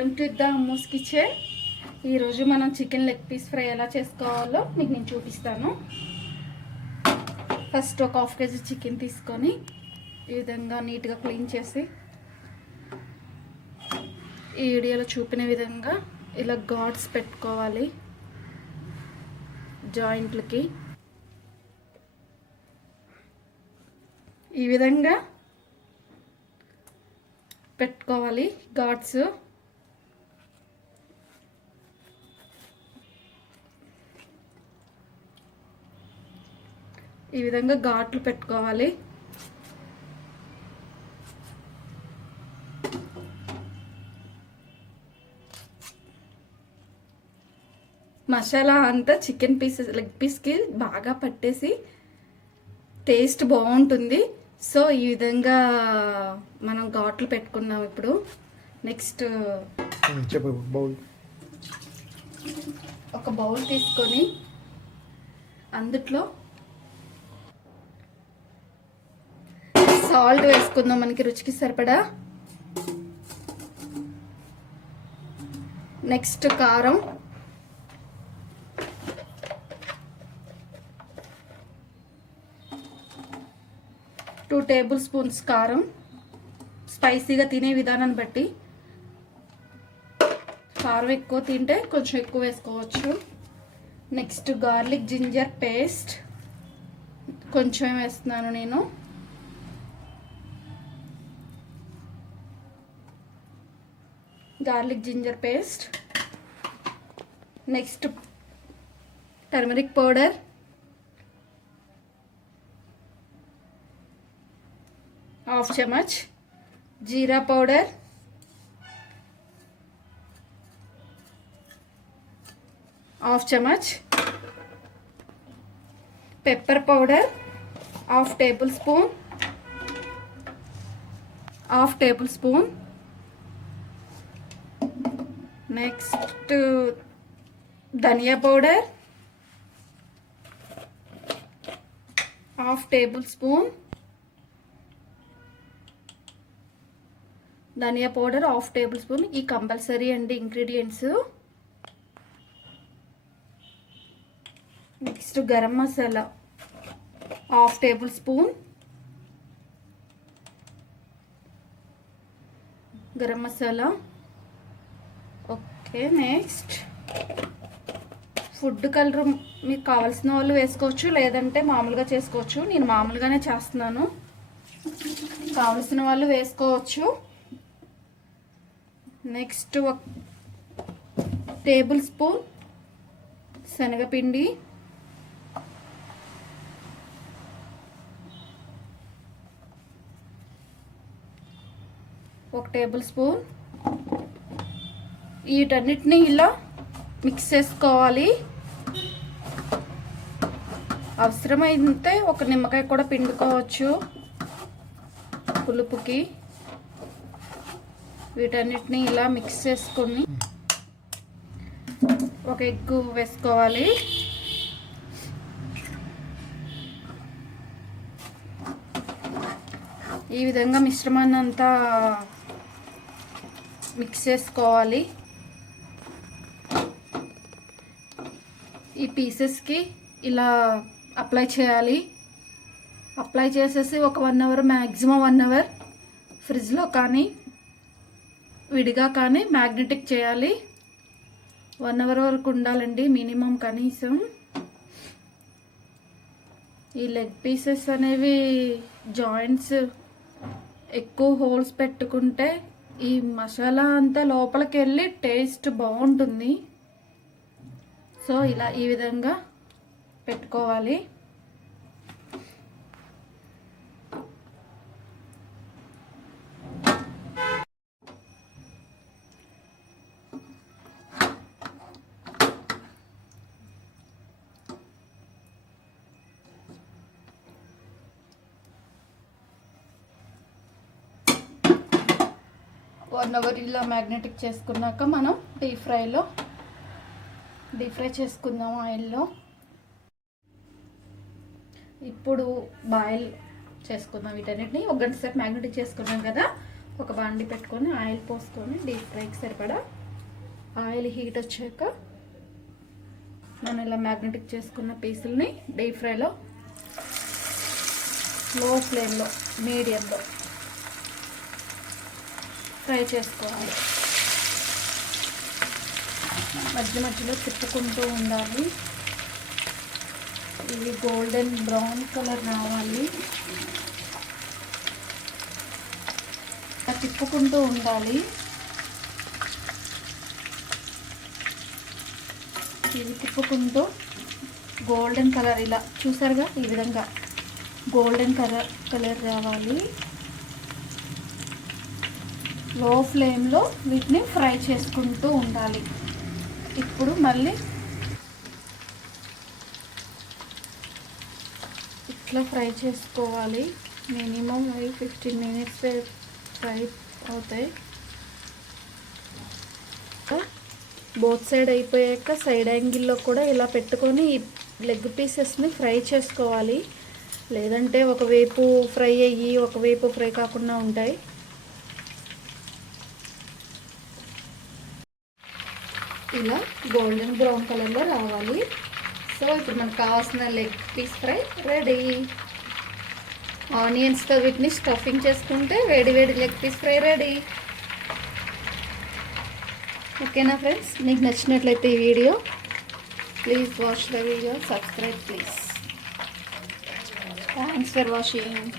Welcome to the Ammu's kitchen. ఈరోజు మనం chicken leg piece fry ఎలా చేసుకోవాలో మీకు నేను చూపిస్తాను. ఫస్ట్ ఒక హాఫ్ కేజీ చికెన్ తీసుకొని ఈ విధంగా నీట్గా క్లీన్ చేసి ఈ వీడియోలో చూపిన విధంగా ఇలా గాడ్స్ పెట్టుకోవాలి జాయింట్లకి. ఈ విధంగా పెట్టుకోవాలి గాడ్స్. ఈ విధంగా ఘాట్లు పెట్టుకోవాలి. మసాలా అంతా చికెన్ పీసెస్ లెగ్ పీస్కి బాగా పట్టేసి టేస్ట్ బాగుంటుంది. సో ఈ విధంగా మనం ఘాట్లు పెట్టుకున్నాం. ఇప్పుడు నెక్స్ట్ ఒక బౌల్ తీసుకొని అందులో సాల్ట్ వేసుకుందాం మనకి రుచికి సరిపడా. నెక్స్ట్ కారం, టూ టేబుల్ స్పూన్స్ కారం. స్పైసీగా తినే విధానాన్ని బట్టి కారం ఎక్కువ తింటే కొంచెం ఎక్కువ వేసుకోవచ్చు. నెక్స్ట్ గార్లిక్ జింజర్ పేస్ట్ కొంచెం వేస్తున్నాను నేను. Garlic ginger paste. Next turmeric powder, half చెమచ్. జీరా పౌడర్, హాఫ్ చెమచ్. Pepper powder half tablespoon. Next dhaniya powder half tablespoon. Dhaniya powder half tablespoon. ఈ కంపల్సరీ అండి ingredients. Next garam masala half tablespoon. Garam masala. Okay. Next food colour మీకు కావాల్సిన వాళ్ళు వేసుకోవచ్చు, లేదంటే మామూలుగా చేసుకోవచ్చు. నేను మామూలుగానే చేస్తున్నాను, కావాల్సిన వాళ్ళు వేసుకోవచ్చు. నెక్స్ట్ ఒక టేబుల్ స్పూన్ శనగపిండి. ఒక టేబుల్ స్పూన్. వీటన్నిటిని ఇలా మిక్స్ చేసుకోవాలి. అవసరమైతే ఒక నిమ్మకాయ కూడా పిండుకోవచ్చు పులుపుకి. వీటన్నిటిని ఇలా మిక్స్ చేసుకొని ఒక ఎగ్ వేసుకోవాలి. ఈ విధంగా మిశ్రమాన్ని అంతా మిక్స్ చేసుకోవాలి. ఈ పీసెస్కి ఇలా అప్లై చేయాలి. అప్లై చేసేసి ఒక 1 అవర్, మ్యాక్సిమం 1 అవర్ ఫ్రిడ్జ్లో కానీ విడిగా కానీ మ్యాగ్నెటిక్ చేయాలి. 1 అవర్ వరకు ఉండాలండి మినిమం కనీసం. ఈ లెగ్ పీసెస్ అనేవి జాయింట్స్ ఎక్కువ హోల్స్ పెట్టుకుంటే ఈ మసాలా అంతా లోపలికి వెళ్ళి టేస్ట్ బాగుంటుంది. సో ఇలా ఈ విధంగా పెట్టుకోవాలి. వన్ అవర్ ఇలా మ్యాగ్నెటిక్ చేసుకున్నాక మనం డీప్ ఫ్రై చేసుకుందాం ఆయిల్లో. ఇప్పుడు బాయిల్ చేసుకుందాం వీటన్నిటిని. 1 గంట సేపు మ్యాగ్నెటిక్ చేసుకున్నాం కదా, ఒక బాండి పెట్టుకొని ఆయిల్ పోసుకొని డీప్ ఫ్రైకి సరిపడా ఆయిల్ హీట్ వచ్చాక మనం ఇలా మ్యాగ్నెటిక్ చేసుకున్న పీసుల్ని డీప్ ఫ్రైలో లో ఫ్లేమ్లో మీడియంలో ఫ్రై చేసుకోవాలి. మధ్య మధ్యలో తిప్పుకుంటూ ఉండాలి. ఇవి గోల్డెన్ బ్రౌన్ కలర్ రావాలి. తిప్పుకుంటూ ఉండాలి. ఇవి తిప్పుకుంటూ గోల్డెన్ కలర్ ఇలా చూసారుగా, ఈ విధంగా గోల్డెన్ కలర్ రావాలి. లో ఫ్లేమ్లో వీటిని ఫ్రై చేసుకుంటూ ఉండాలి. ఇప్పుడు మళ్ళీ ఇట్లా ఫ్రై చేసుకోవాలి. మినిమం 15 మినిట్స్ ఫ్రై అవుతాయి. బోత్ సైడ్ అయిపోయాక సైడ్ యాంగిల్లో కూడా ఇలా పెట్టుకొని లెగ్ పీసెస్ని ఫ్రై చేసుకోవాలి. లేదంటే ఒకవైపు ఫ్రై అయ్యి ఒకవైపు ఫ్రై కాకుండా ఉంటాయి. ఇలా గోల్డెన్ బ్రౌన్ కలర్లో రావాలి. సో ఇప్పుడు మనకు కావాల్సిన లెగ్ పీస్ ఫ్రై రెడీ. ఆనియన్స్తో వీటిని స్టఫింగ్ చేసుకుంటే వేడి వేడి లెగ్ పీస్ ఫ్రై రెడీ. ఓకేనా ఫ్రెండ్స్, మీకు నచ్చినట్లయితే ఈ video please watch the video, subscribe please. Thanks for watching.